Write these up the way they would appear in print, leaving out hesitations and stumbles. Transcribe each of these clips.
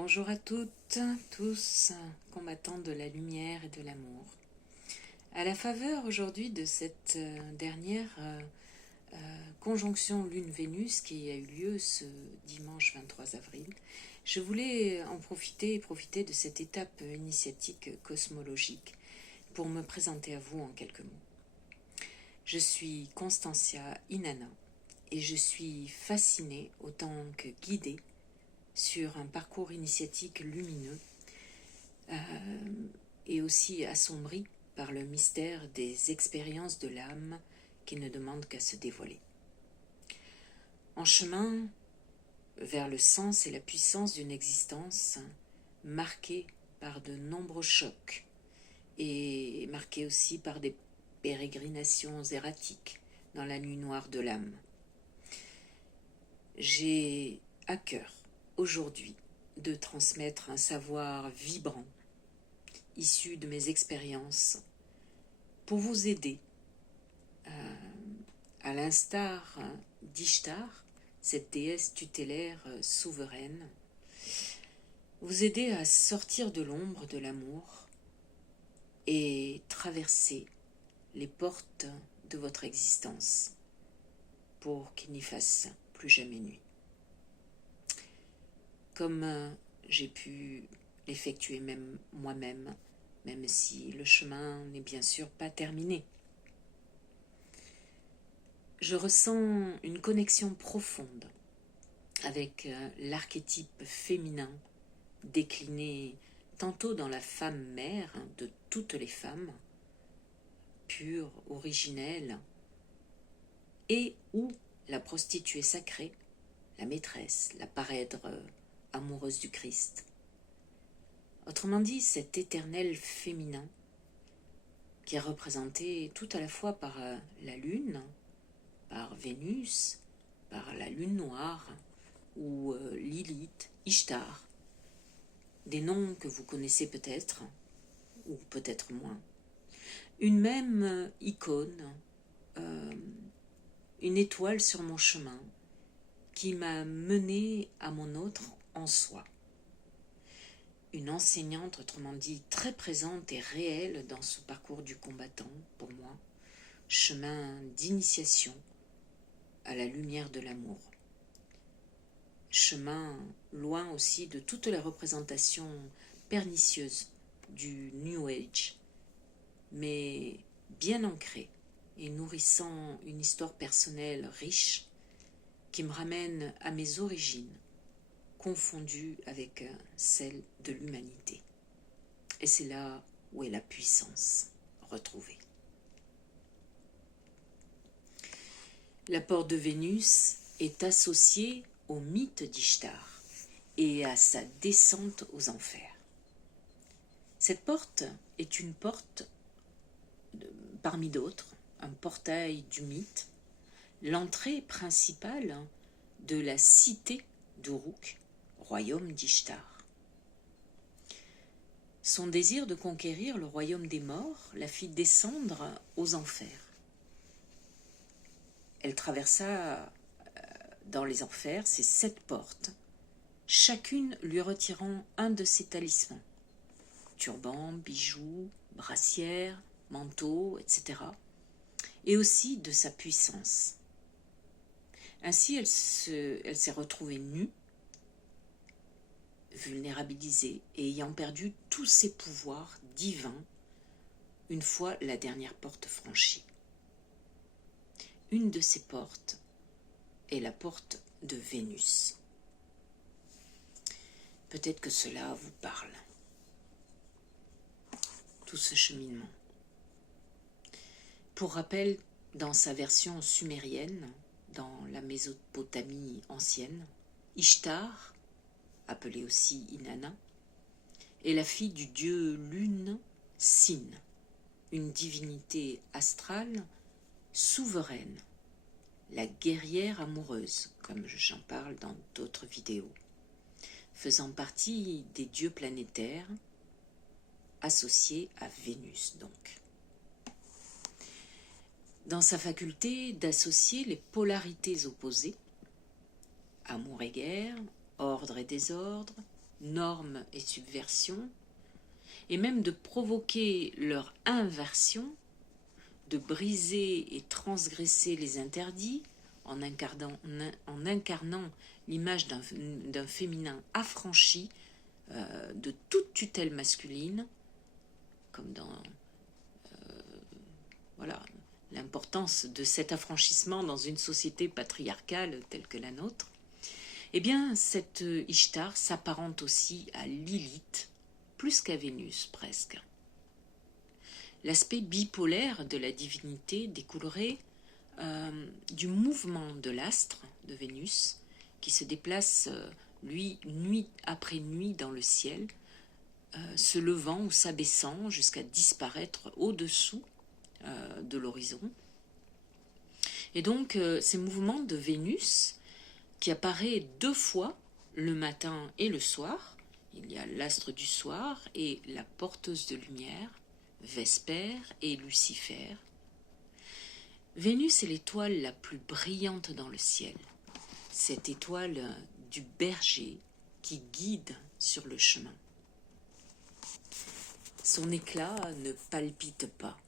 Bonjour à toutes, tous, combattants de la lumière et de l'amour. À la faveur aujourd'hui de cette dernière conjonction Lune-Vénus qui a eu lieu ce dimanche 23 avril, je voulais en profiter de cette étape initiatique cosmologique pour me présenter à vous en quelques mots. Je suis Constantia Inanna et je suis fascinée autant que guidée sur un parcours initiatique lumineux et aussi assombri par le mystère des expériences de l'âme qui ne demandent qu'à se dévoiler. En chemin vers le sens et la puissance d'une existence marquée par de nombreux chocs et marquée aussi par des pérégrinations erratiques dans la nuit noire de l'âme. J'ai à cœur aujourd'hui de transmettre un savoir vibrant issu de mes expériences pour vous aider, à l'instar d'Ishtar, cette déesse tutélaire souveraine, vous aider à sortir de l'ombre de l'amour et traverser les portes de votre existence pour qu'il n'y fasse plus jamais nuit. Comme j'ai pu l'effectuer même moi-même, même si le chemin n'est bien sûr pas terminé. Je ressens une connexion profonde avec l'archétype féminin décliné tantôt dans la femme mère de toutes les femmes, pure, originelle, et ou la prostituée sacrée, la maîtresse, la parèdre amoureuse du Christ. Autrement dit, cet éternel féminin qui est représenté tout à la fois par la lune, par Vénus, par la lune noire, ou Lilith, Ishtar, des noms que vous connaissez peut-être, ou peut-être moins. Une même icône, une étoile sur mon chemin, qui m'a mené à mon autre en soi. Une enseignante, autrement dit, très présente et réelle dans ce parcours du combattant, pour moi, chemin d'initiation à la lumière de l'amour. Chemin loin aussi de toutes les représentations pernicieuses du New Age, mais bien ancré et nourrissant une histoire personnelle riche qui me ramène à mes origines, confondues avec celle de l'humanité. Et c'est là où est la puissance retrouvée. L'apport de Vénus est associé au mythe d'Ishtar et à sa descente aux enfers. Cette porte est une porte parmi d'autres, un portail du mythe, l'entrée principale de la cité d'Uruk, royaume d'Ishtar. Son désir de conquérir le royaume des morts la fit descendre aux enfers. Elle traversa dans les enfers ces 7 portes, chacune lui retirant un de ses talismans, turban, bijoux, brassière, manteau, etc., et aussi de sa puissance. Ainsi, elle s'est retrouvée nue, vulnérabilisée et ayant perdu tous ses pouvoirs divins une fois la dernière porte franchie. Une de ces portes est la porte de Vénus. Peut-être que cela vous parle, tout ce cheminement. Pour rappel, dans sa version sumérienne, dans la Mésopotamie ancienne, Ishtar, appelée aussi Inanna, est la fille du dieu lune Sin, une divinité astrale souveraine, la guerrière amoureuse, comme j'en parle dans d'autres vidéos, faisant partie des dieux planétaires associés à Vénus donc. Dans sa faculté d'associer les polarités opposées, amour et guerre, ordre et désordre, normes et subversions, et même de provoquer leur inversion, de briser et transgresser les interdits en incarnant l'image d'un féminin affranchi de toute tutelle masculine, comme dans voilà, l'importance de cet affranchissement dans une société patriarcale telle que la nôtre. Eh bien, cette Ishtar s'apparente aussi à Lilith, plus qu'à Vénus presque. L'aspect bipolaire de la divinité découlerait du mouvement de l'astre de Vénus, qui se déplace, lui, nuit après nuit dans le ciel, se levant ou s'abaissant jusqu'à disparaître au-dessous de l'horizon. Et donc, ces mouvements de Vénus, qui apparaît 2 fois, le matin et le soir, il y a l'astre du soir et la porteuse de lumière, Vespère et Lucifer. Vénus est l'étoile la plus brillante dans le ciel, cette étoile du berger qui guide sur le chemin. Son éclat ne palpite pas,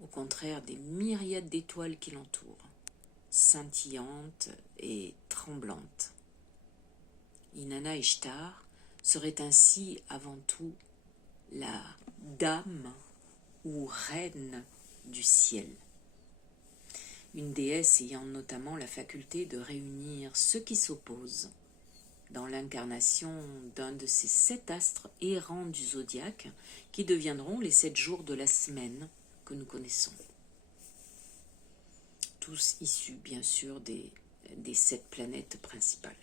au contraire des myriades d'étoiles qui l'entourent, scintillantes et tremblantes. Inanna Ishtar serait ainsi avant tout la dame ou reine du ciel. Une déesse ayant notamment la faculté de réunir ceux qui s'opposent dans l'incarnation d'un de ces 7 astres errants du zodiaque qui deviendront les 7 jours de la semaine que nous connaissons. Tous issus bien sûr des 7 planètes principales.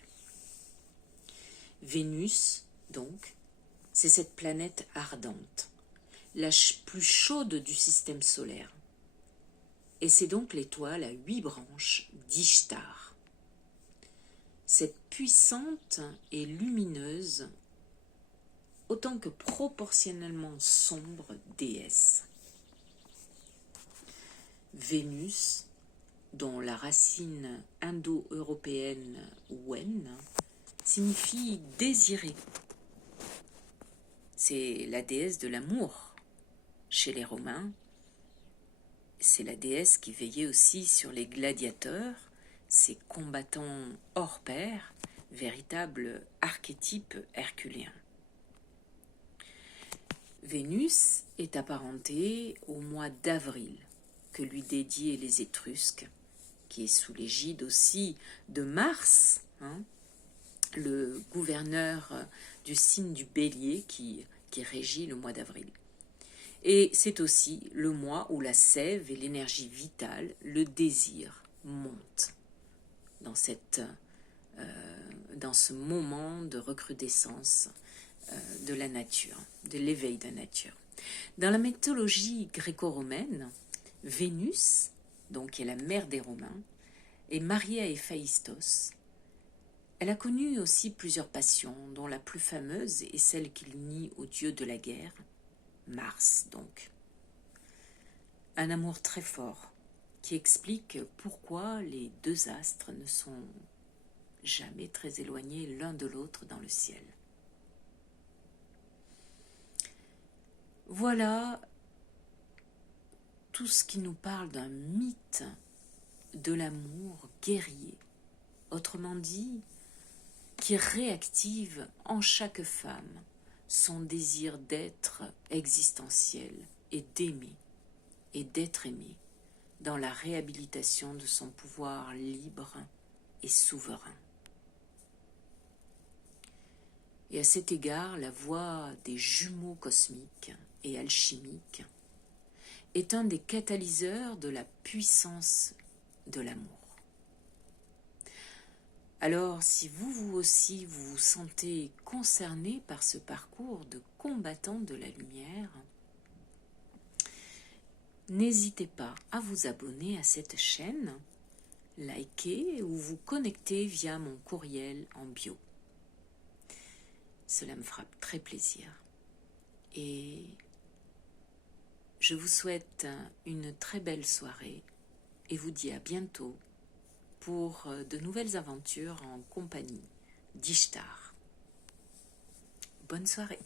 Vénus, donc, c'est cette planète ardente, la plus chaude du système solaire. Et c'est donc l'étoile à 8 branches d'Ishtar. Cette puissante et lumineuse, autant que proportionnellement sombre déesse. Vénus, dont la racine indo-européenne Wen signifie désirer. C'est la déesse de l'amour chez les Romains. C'est la déesse qui veillait aussi sur les gladiateurs, ces combattants hors pair, véritables archétypes herculéens. Vénus est apparentée au mois d'avril, que lui dédiaient les Étrusques, qui est sous l'égide aussi de Mars, le gouverneur du signe du Bélier qui régit le mois d'avril. Et c'est aussi le mois où la sève et l'énergie vitale, le désir, montent dans ce moment de recrudescence de la nature, de l'éveil de la nature. Dans la mythologie gréco-romaine, Vénus, donc qui est la mère des Romains, est mariée à Héphaïstos. Elle a connu aussi plusieurs passions, dont la plus fameuse est celle qui l'unit au dieu de la guerre, Mars donc. Un amour très fort qui explique pourquoi les 2 astres ne sont jamais très éloignés l'un de l'autre dans le ciel. Voilà tout ce qui nous parle d'un mythe de l'amour guerrier, autrement dit, qui réactive en chaque femme son désir d'être existentiel et d'aimer et d'être aimé dans la réhabilitation de son pouvoir libre et souverain. Et à cet égard, la voix des jumeaux cosmiques et alchimiques est un des catalyseurs de la puissance de l'amour. Alors, si vous aussi, vous vous sentez concerné par ce parcours de combattant de la lumière, n'hésitez pas à vous abonner à cette chaîne, liker ou vous connecter via mon courriel en bio. Cela me fera très plaisir. Et je vous souhaite une très belle soirée et vous dis à bientôt pour de nouvelles aventures en compagnie d'Ishtar. bonne soirée.